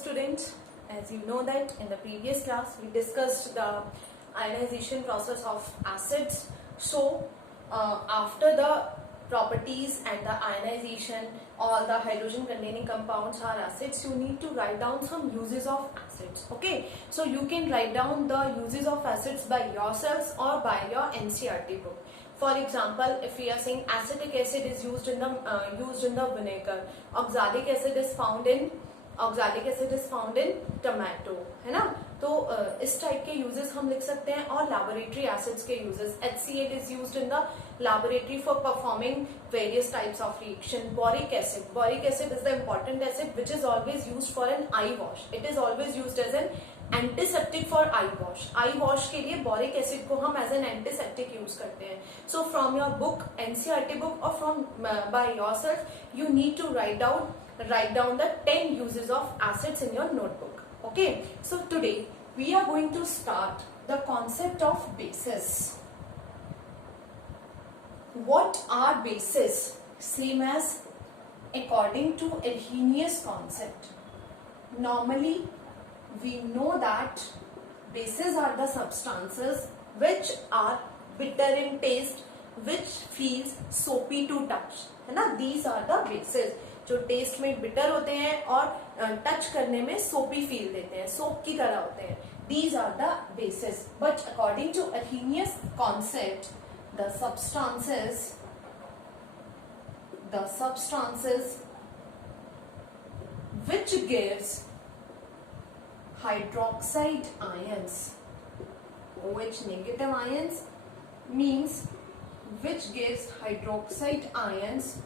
students, as you know that in the previous class we discussed the ionization process of acids. So after the properties and the ionization, all the hydrogen containing compounds are acids, you need to write down some uses of acids. Okay, so you can write down the uses of acids by yourselves or by your NCERT book. For example, if we are saying acetic acid is used in the vinegar, oxalic acid is found in tomato, है ना. तो इस type के uses हम लिख सकते हैं. और लैबोरेटरी एसिड्स के uses, HCl is used in the laboratory for performing various types of reaction. Boric acid is the important acid which is always used for an eye wash. It is always used as an antiseptic for I wash के लिए boric acid को हम as an antiseptic use करते हैं. So from your book, NCERT book, और from by yourself you need to write down the 10 uses of acids in your notebook. Okay, so today we are going to start the concept of bases. What are bases? Same as according to Arrhenius concept. Normally we know that bases are the substances which are bitter in taste, which feels soapy to touch, है ना. These are the bases जो test में bitter होते हैं और touch करने में सोपी फील देते हैं, सोप की तरह होते हैं. These are the bases. But according to Arrhenius concept, the substances which gives hydroxide ions, OH negative ions, means which gives hydroxide ions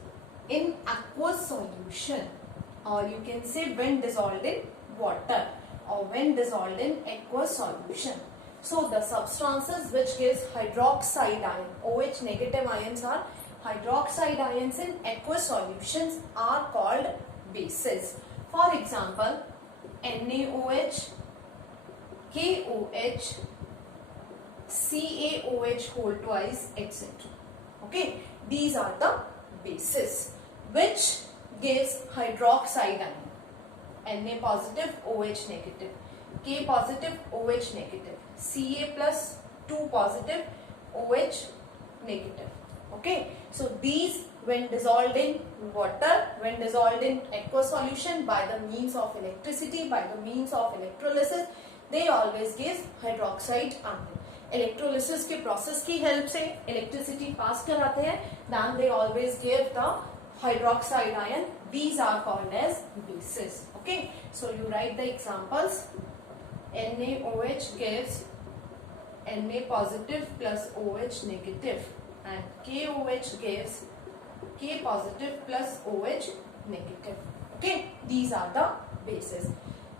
in aqueous solution, or you can say when dissolved in water or when dissolved in aqueous solution. So the substances which gives hydroxide ion, OH negative ions are hydroxide ions in aqueous solutions, are called bases. For example, NaOH, KOH, CaOH whole twice, etc. Okay, these are the bases which gives hydroxide ion. Na positive, OH negative, K positive, OH negative, Ca plus 2 positive, OH negative. Okay, so these when dissolved in water, when dissolved in aqueous solution by the means of electricity, by the means of electrolysis, they always give hydroxide ion. Electrolysis के process की help से electricity pass कराते हैं, then they always give the hydroxide ion. These are called as bases. Okay, so you write the examples. NaOH gives Na positive plus OH negative, and KOH gives K positive plus OH negative. Okay, these are the bases.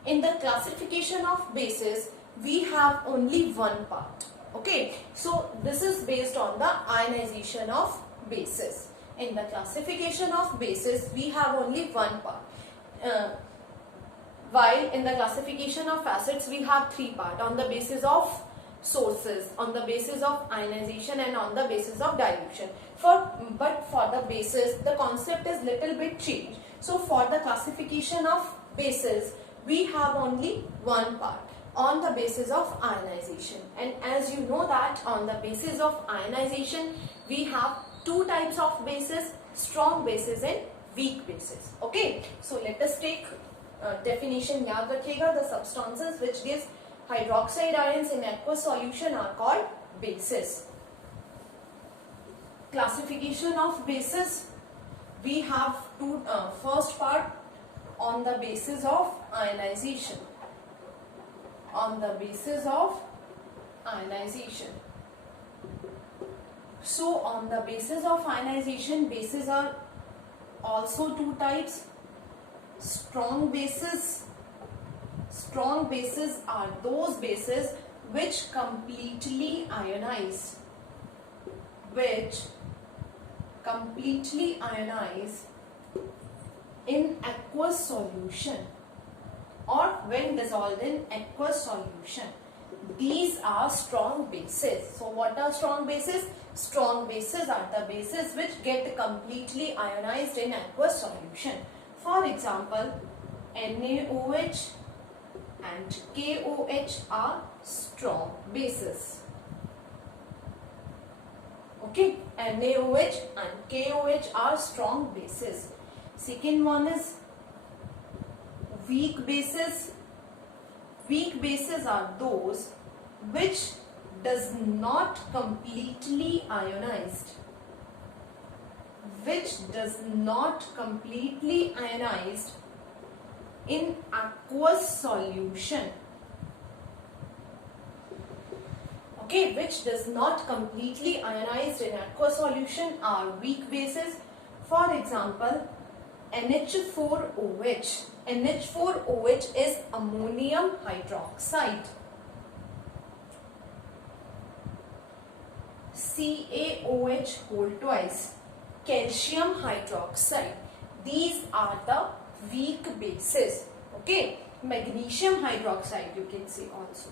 In the classification of bases, we have only one part. Okay, so this is based on the ionization of bases. In the classification of bases, we have only one part. While in the classification of acids, we have three parts: on the basis of sources, on the basis of ionization, and on the basis of dilution. But for the bases, the concept is little bit changed. So for the classification of bases, we have only one part, on the basis of ionization. And as you know that on the basis of ionization we have two types of bases: strong bases and weak bases. Okay, so let us take definition. याद रखिएगा, the substances which gives hydroxide ions in aqueous solution are called bases. Classification of bases, we have two. First part, on the basis of ionization. On the basis of ionization. So on the basis of ionization, bases are also two types: strong bases. Strong bases are those bases which completely ionize, in aqueous solution or when dissolved in aqueous solution. These are strong bases. So what are strong bases? Strong bases are the bases which get completely ionized in aqueous solution. For example, NaOH, and KOH are strong bases. Okay, NaOH and KOH are strong bases. Second one is weak bases. Weak bases are those which does not completely ionized. Which does not completely ionized in aqueous solution. Okay, which does not completely ionized in aqueous solution are weak bases. For example, NH4OH. NH4OH is ammonium hydroxide. CaOH whole twice, calcium hydroxide. These are the weak bases. Okay, magnesium hydroxide you can say also.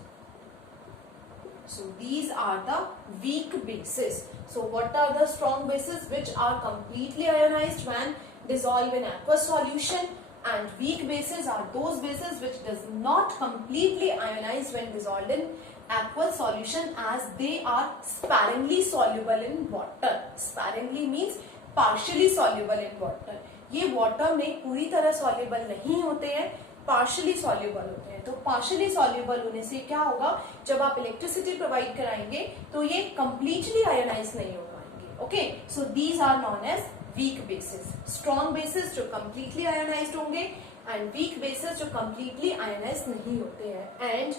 So these are the weak bases. So what are the strong bases? Which are completely ionized when dissolved in aqueous solution, and weak bases are those bases which does not completely ionize when dissolved in aqueous solution, as they are sparingly soluble in water. Sparingly means partially soluble in water. ये water में पूरी तरह soluble नहीं होते हैं, partially soluble होते हैं. तो partially soluble होने से क्या होगा, जब आप electricity provide कराएंगे तो ये completely ionized नहीं हो पाएंगे. Okay, so these are known as weak bases. Strong bases जो completely ionized होंगे and weak bases जो completely ionized नहीं होते हैं. And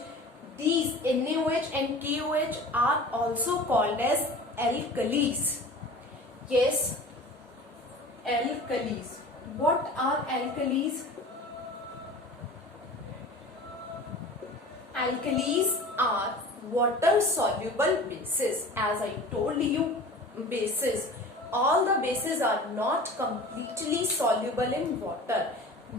these NaOH and KOH are also called as alkalis. Yes, alkalis. What are alkalis? Alkalis are water soluble bases. As I told you, bases. All the bases are not completely soluble in water.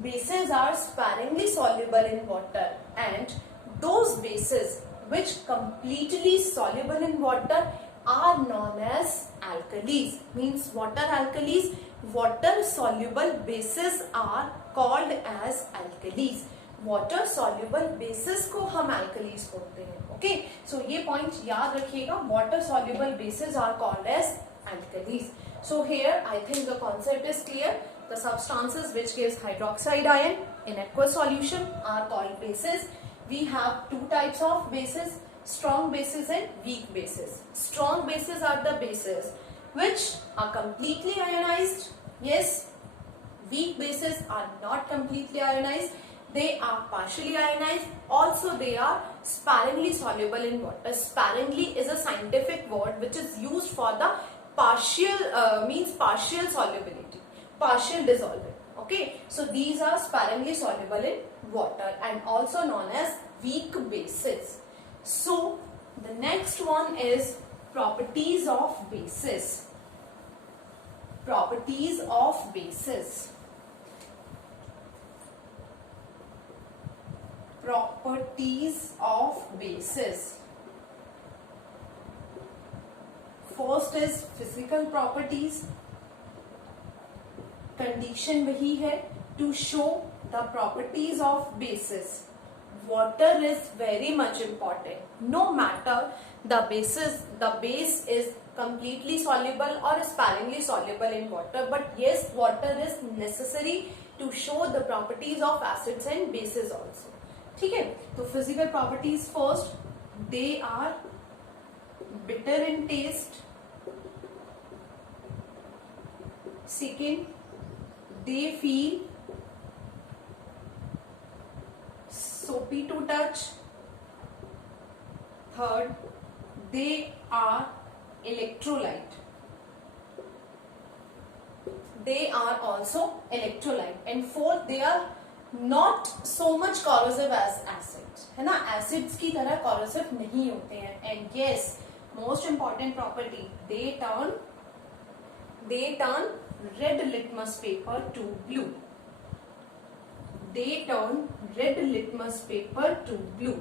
Bases are sparingly soluble in water, and those bases which completely soluble in water are known as alkalis. Means what are alkalis? Water soluble bases are called as alkalis. Water soluble bases को हम alkalis बोलते हैं. Okay, so ये point याद रखिएगा. Water soluble bases are called as alkalis. So here I think the concept is clear. The substances which gives hydroxide ion in aqueous solution are called bases. We have two types of bases, strong bases and weak bases. Strong bases are the bases which are completely ionized. Yes, weak bases are not completely ionized. They are partially ionized. Also, they are sparingly soluble in water. Sparingly is a scientific word which is used for the partial, means partial solubility, partial dissolvent. Okay, so these are sparingly soluble in water and also known as weak bases. So the next one is properties of bases. Properties of bases. Properties of bases. First is physical properties. Condition वही है, to show the properties of bases. Water is very much important. No matter the base is completely soluble or sparingly soluble in water, but yes, water is necessary to show the properties of acids and bases also. ठीक है, तो physical properties first, they are bitter in taste. Second, they feel soapy to touch. Third, they are electrolyte. They are also electrolyte. And fourth, they are not so much corrosive as acids. है ना, acids की तरह corrosive नहीं होते हैं. And yes, most important property, they turn red litmus paper to blue. They turn red litmus paper to blue.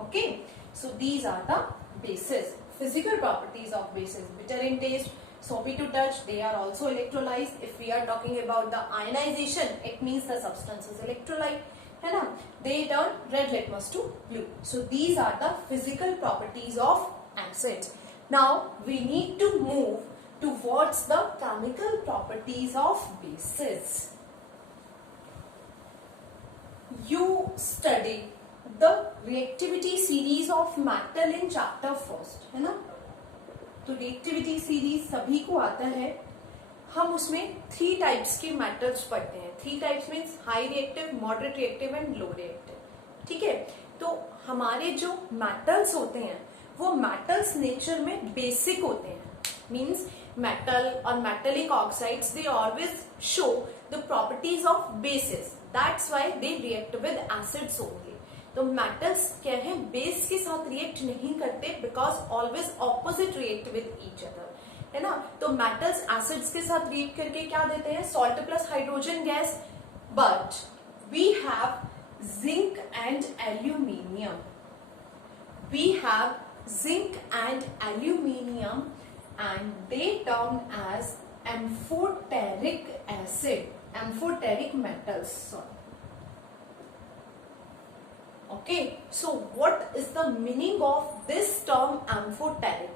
Okay, so these are the bases. Physical properties of bases: bitter in taste, soapy to touch. They are also electrolyzed. If we are talking about the ionization, it means the substance is electrolyte. है ना, they turn red litmus to blue. So these are the physical properties of acids. Now we need to move towards the chemical properties of bases. You study the reactivity series of metal in chapter first, है ना, तो reactivity series सभी को आता है. हम उसमें 3 types के मेटल्स पढ़ते हैं. 3 types means high reactive, moderate reactive and low reactive. ठीक है, तो हमारे जो मेटल्स होते हैं वो मेटल्स नेचर में बेसिक होते हैं. Means metal or metallic oxides, they always show the properties of bases. That's why they react with acids only. तो metals क्या है, बेस के साथ रिएक्ट नहीं करते because always opposite react with each other, है ना. तो metals acids के साथ रिएक्ट करके क्या देते हैं, salt plus hydrogen gas. But we have zinc and aluminium. We have zinc and aluminium and they term as amphoteric acid, amphoteric metals, sorry. Okay, so what is the meaning of this term amphoteric?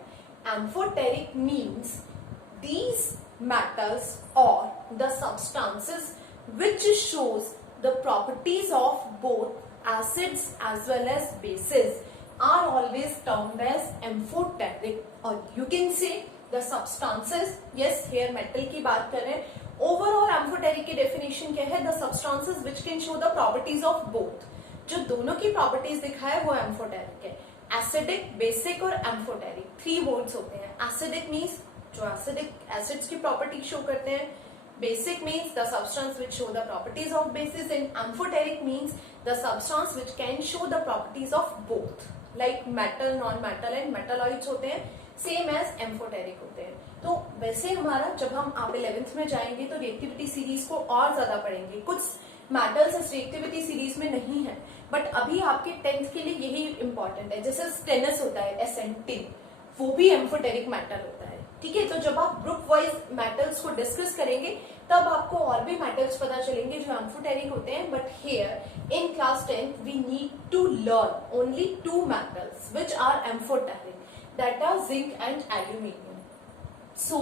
Amphoteric means these metals or the substances which shows the properties of both acids as well as bases are always termed as amphoteric. Or you can say the substances, yes, here metal की बात कर रहे हैं. Overall amphoteric की definition क्या है, the substances which can show the properties of both. जो दोनों की properties दिखाए वो amphoteric है. Acidic, basic और amphoteric 3 words होते हैं. Acidic means जो acidic acids की property show करते हैं. Basic means the substance which show the properties of bases, and amphoteric means the substance which can show the properties of both. Like metal, non-metal and metalloids होते हैं, same as amphoteric होते हैं. तो वैसे हमारा जब हम आप 11th में जाएंगे तो रिएक्टिविटी सीरीज को और ज्यादा पढ़ेंगे. कुछ मेटल्स इस रिएक्टिविटी सीरीज में नहीं है, बट अभी आपके 10th के लिए यही इंपॉर्टेंट है. जैसे स्टेनस होता है, एसेंटिन, वो भी एम्फोटेरिक मेटल होता है. ठीक है, तो जब आप ग्रुप वाइज मेटल्स को डिस्कस करेंगे तब आपको और भी मेटल्स पता चलेंगे जो एम्फोटेरिक होते हैं. But here in class 10th we need to learn only 2 metals which are amphoteric, that are zinc and aluminium. So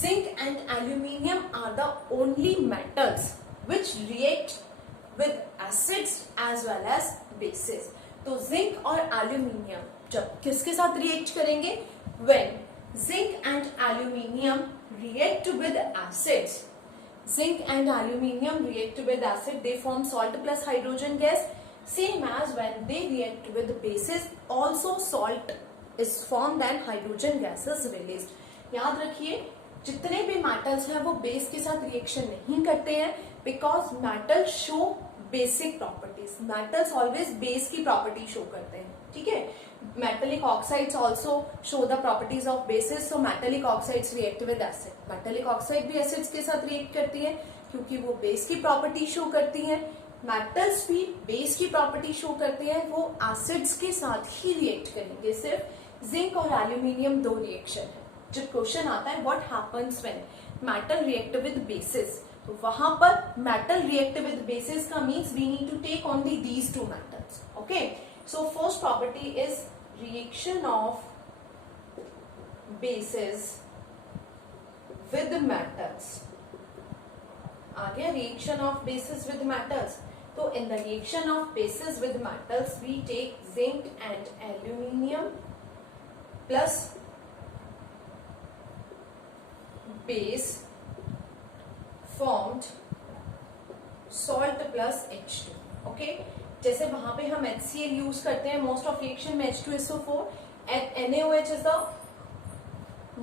zinc and aluminium are the only metals which react with acids as well as bases. तो zinc और aluminium जब किसके साथ react करेंगे, when zinc and aluminium react with acids. Zinc and aluminium react with acid, they form salt plus hydrogen gas. Same as when they react with bases, also salt is formed and hydrogen gas is released. याद रखिए जितने भी metals हैं वो base के साथ reaction नहीं करते हैं, because metal show basic properties. Metals always base की प्रॉपर्टी शो करते हैं. ठीक है, metallic oxides also show the properties of basis. So metallic oxides react with acid. Metallic oxide भी एसिड्स के साथ रिएक्ट करती है क्योंकि वो बेस की प्रॉपर्टी शो करती है. मेटल्स भी बेस की प्रॉपर्टी शो करते हैं, वो एसिड्स के साथ ही रिएक्ट करेंगे. सिर्फ जिंक और एल्यूमिनियम 2 रिएक्शन है. जब क्वेश्चन आता है what happens when metal react with bases, तो वहां पर मेटल रिएक्ट विद बेसिस का means we need to take only these 2 metals. Okay, so first property is reaction of bases with metals. आ गया reaction of bases with metals. तो in the reaction of bases with metals we take zinc and aluminium plus base formed salt plus H2. Okay, जैसे वहां पे हम HCl use करते हैं most of reaction में H2SO4 and NaOH is the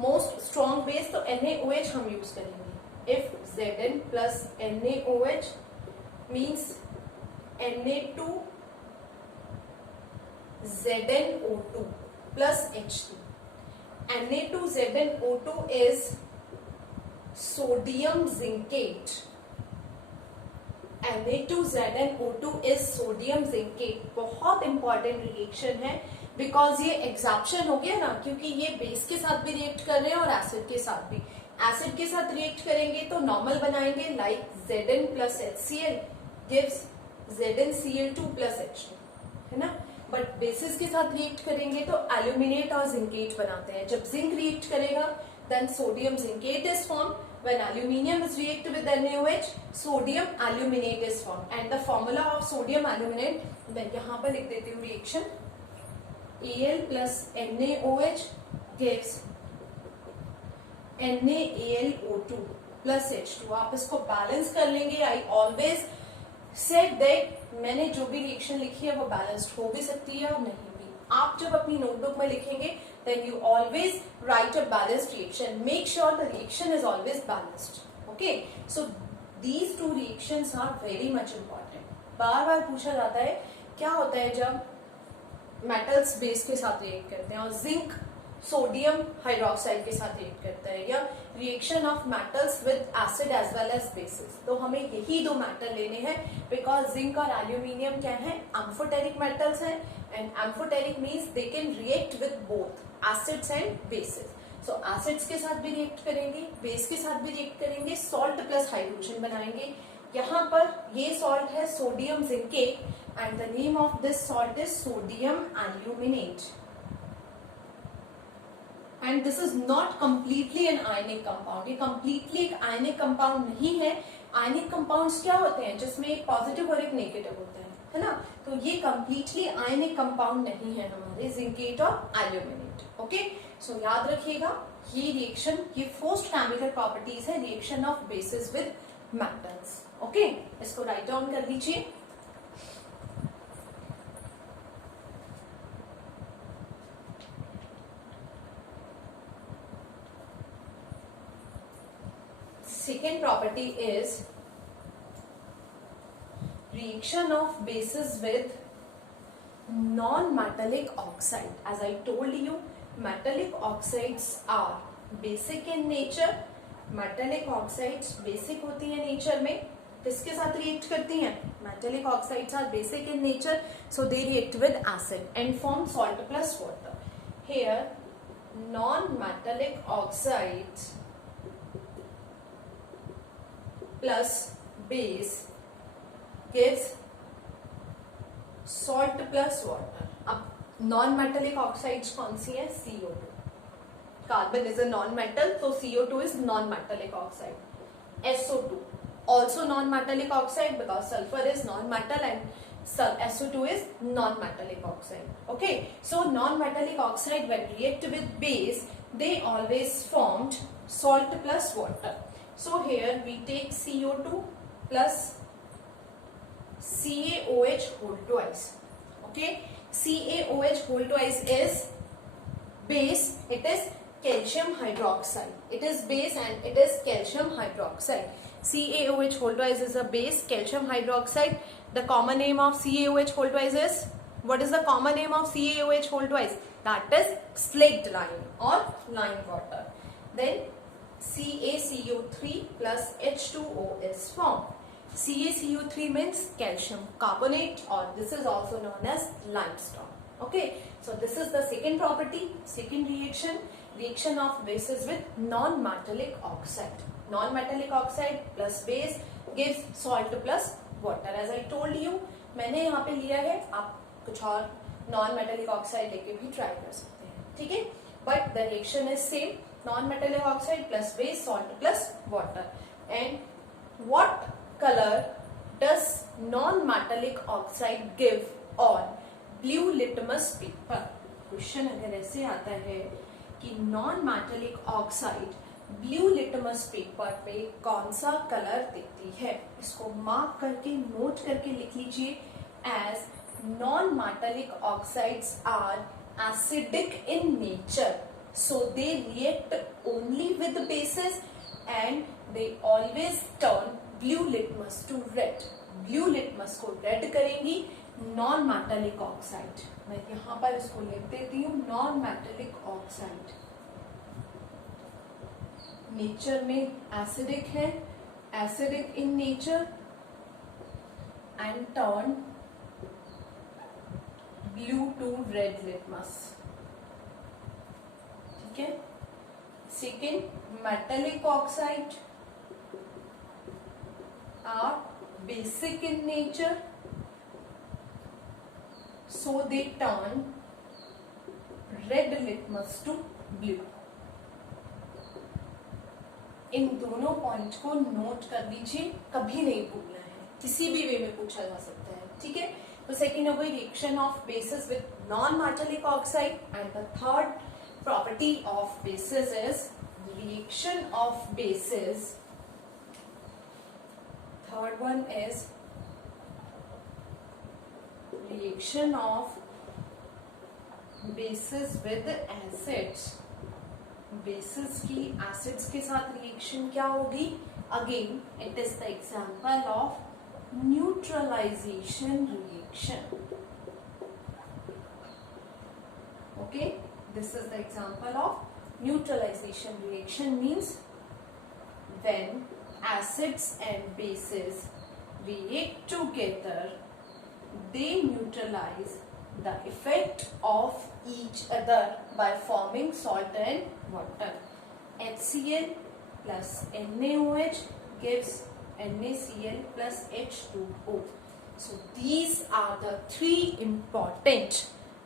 most strong base, तो NaOH हम use करेंगे. If Zn plus NaOH means Na2 ZnO2 plus H2. Na2ZnO2 is sodium zincate. Na2ZnO2 is sodium zincate. बहुत important reaction है because ये एग्जैप्शन हो गया ना, क्योंकि ये बेस के साथ भी रिएक्ट कर रहे हैं और एसिड के साथ भी. एसिड के साथ रिएक्ट करेंगे तो नॉर्मल बनाएंगे, like Zn plus HCl gives ZnCl2 plus H2, है ना। बट बेसिस के साथ रिएक्ट करेंगे तो एल्यूमिनेट और जिंकेट बनाते हैं। जब जिंक रिएक्ट करेगा then sodium zincate is form. When aluminium is react with NaOH, sodium aluminate is formed. And the formula of sodium aluminate, मैं यहाँ पर लिख देती हूँ reaction, Al plus NaOH gives NaAlO2 plus H2. आप इसको balance कर लेंगे। I always said that मैंने जो भी रिएक्शन लिखी है वो बैलेंस्ड हो भी सकती है और नहीं भी। आप जब अपनी नोटबुक में लिखेंगे then you always write a balanced reaction. Make sure the reaction is always balanced. Okay, so these two reactions are very much important. बार बार पूछा जाता है क्या होता है जब मेटल्स बेस के साथ रिएक्ट करते हैं और जिंक सोडियम हाइड्रोक्साइड के साथ रिएक्ट करता है, या reaction of metals with acid as well as bases. तो हमें यही दो मेटल लेने हैं बिकॉज जिंक और एल्यूमिनियम क्या है, एम्फोटेरिक मेटल्स हैं, and amphoteric means they can react with both acids and bases. So acids के साथ भी रिएक्ट करेंगे, बेस के साथ भी रिएक्ट करेंगे, सॉल्ट प्लस हाइड्रोजन बनाएंगे। यहाँ पर ये सॉल्ट है sodium zincate and the name of this salt is sodium aluminate. And this is not completely an ionic compound. ये कंप्लीटली एक आयनिक कंपाउंड नहीं है। आयनिक कंपाउंड्स क्या होते हैं जिसमें एक पॉजिटिव और एक नेगेटिव होता है ना। तो ये कंप्लीटली आयनिक कंपाउंड नहीं है हमारे जिंकेट और एल्यूमिनेट। ओके, सो याद रखिएगा ये रिएक्शन, ये फर्स्ट केमिकल प्रॉपर्टीज है reaction of bases with metals. Okay, इसको राइट डाउन कर लीजिए। Second property is reaction of bases with non-metallic oxide. As I told you, metallic oxides are basic in nature. Metallic oxides basic होती है nature में, किसके साथ react करती हैं? Metallic oxides are basic in nature, so they react with acid and form salt plus water. Here, non-metallic oxides plus base gives salt plus water. अब non metallic oxides कौन सी है? CO2. Carbon is a non metal, तो CO2 is non metallic oxide. SO2 also non metallic oxide because sulfur is non metal and SO2 is non metallic oxide. Okay, so non metallic oxide when react with base they always formed salt plus water. So here we take CO2 plus CaOH whole twice. Okay, CaOH whole twice is base. It is calcium hydroxide. It is base and it is calcium hydroxide. CaOH whole twice is a base, calcium hydroxide. The common name of CaOH whole twice is, what is the common name of CaOH whole twice? That is slaked lime or lime water. Then CaCO3 plus H2O is formed. CaCO3 means calcium carbonate or this is also known as limestone. Okay, so this is the second property, second reaction, reaction of bases with non-metallic oxide. Non-metallic oxide plus base gives salt plus water. As I told you, मैंने यहाँ पे लिया है, आप कुछ और non-metallic oxide लेके भी try कर सकते हैं, ठीक है? But the reaction is same. Non-metallic oxide plus base, salt plus water. And what color does non-metallic oxide give on blue litmus paper? Question अगर ऐसे आता है कि non-metallic oxide blue litmus paper पे कौन सा कलर देती है, इसको मार्क करके नोट करके लिख लीजिए as non-metallic oxides are acidic in nature. So they react only with the bases and they always turn blue litmus to red. Blue litmus को red करेंगी non metallic oxide. मैं यहाँ पर इसको लिख देती हूँ non metallic oxide. नेचर में एसिडिक है, acidic in nature and turn blue to red litmus. ठीक है. Second, metallic oxide are basic in nature so they turn red litmus to blue. इन दोनों पॉइंट को नोट कर लीजिए, कभी नहीं भूलना है, किसी भी वे में पूछा जा सकता है, ठीक है। तो सेकेंड हो गई reaction of bases with non metallic oxide, and the third property of basis is reaction of basis. Third one is reaction of bases with acids. bases की acids के साथ reaction क्या होगी? Again, it is the example of neutralization reaction. Okay, this is the example of neutralization reaction. Means when acids and bases react together, they neutralize the effect of each other by forming salt and water. HCl plus NaOH gives NaCl plus H2O. So these are the three important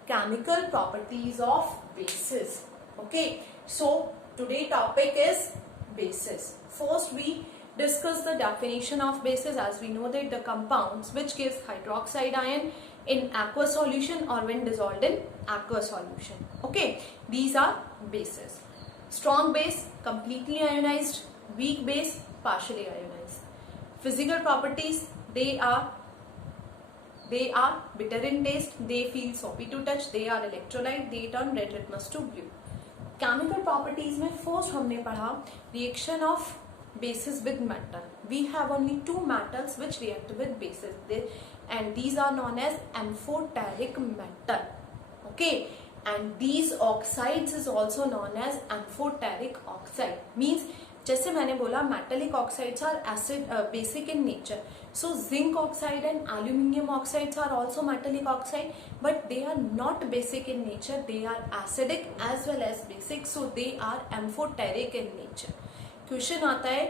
chemical properties of bases. Okay, so today topic is bases. First we discuss the definition of bases. As we know that the compounds which gives hydroxide ion in aqueous solution or when dissolved in aqueous solution. Okay, these are bases. Strong base, completely ionized. Weak base, partially ionized. Physical properties, they are bitter in taste, they feel soapy to touch, they are electrolyte, they turn red litmus to blue. Chemical properties में first हमने पढ़ा reaction of bases with metal. We have only two metals which react with bases, and these are known as amphoteric metal. Okay, and these oxides is also known as amphoteric oxide. Means जैसे मैंने बोला metallic oxides are acid basic in nature. So zinc oxide and aluminium oxides are also metallic oxide, but they are not basic in nature. They are acidic as well as basic. So they are amphoteric in nature. Question आता है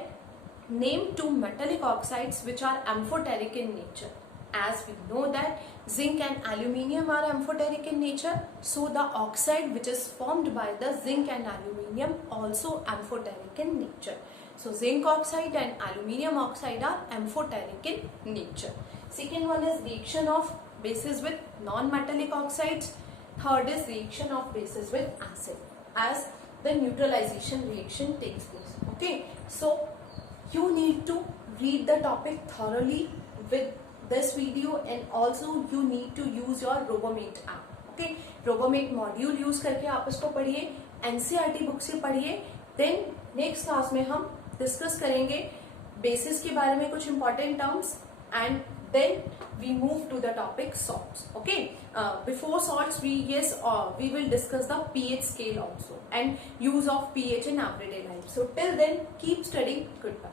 name two metallic oxides which are amphoteric in nature. As we know that zinc and aluminium are amphoteric in nature, so the oxide which is formed by the zinc and aluminium also amphoteric in nature. So zinc oxide and aluminium oxide are amphoteric in nature. Second one is reaction of bases with non metallic oxides. Third is reaction of bases with acid as the neutralization reaction takes place. Okay, so you need to read the topic thoroughly with this video, and also you need to use your Robomate app. Okay, Robomate module use करके आप इसको पढ़िए, NCERT book से पढ़िए. Then next class में हम discuss करेंगे basis के बारे में कुछ important terms, and then we move to the topic salts. Okay, before salts we will discuss the pH scale also and use of pH in everyday life. So till then keep studying. Goodbye.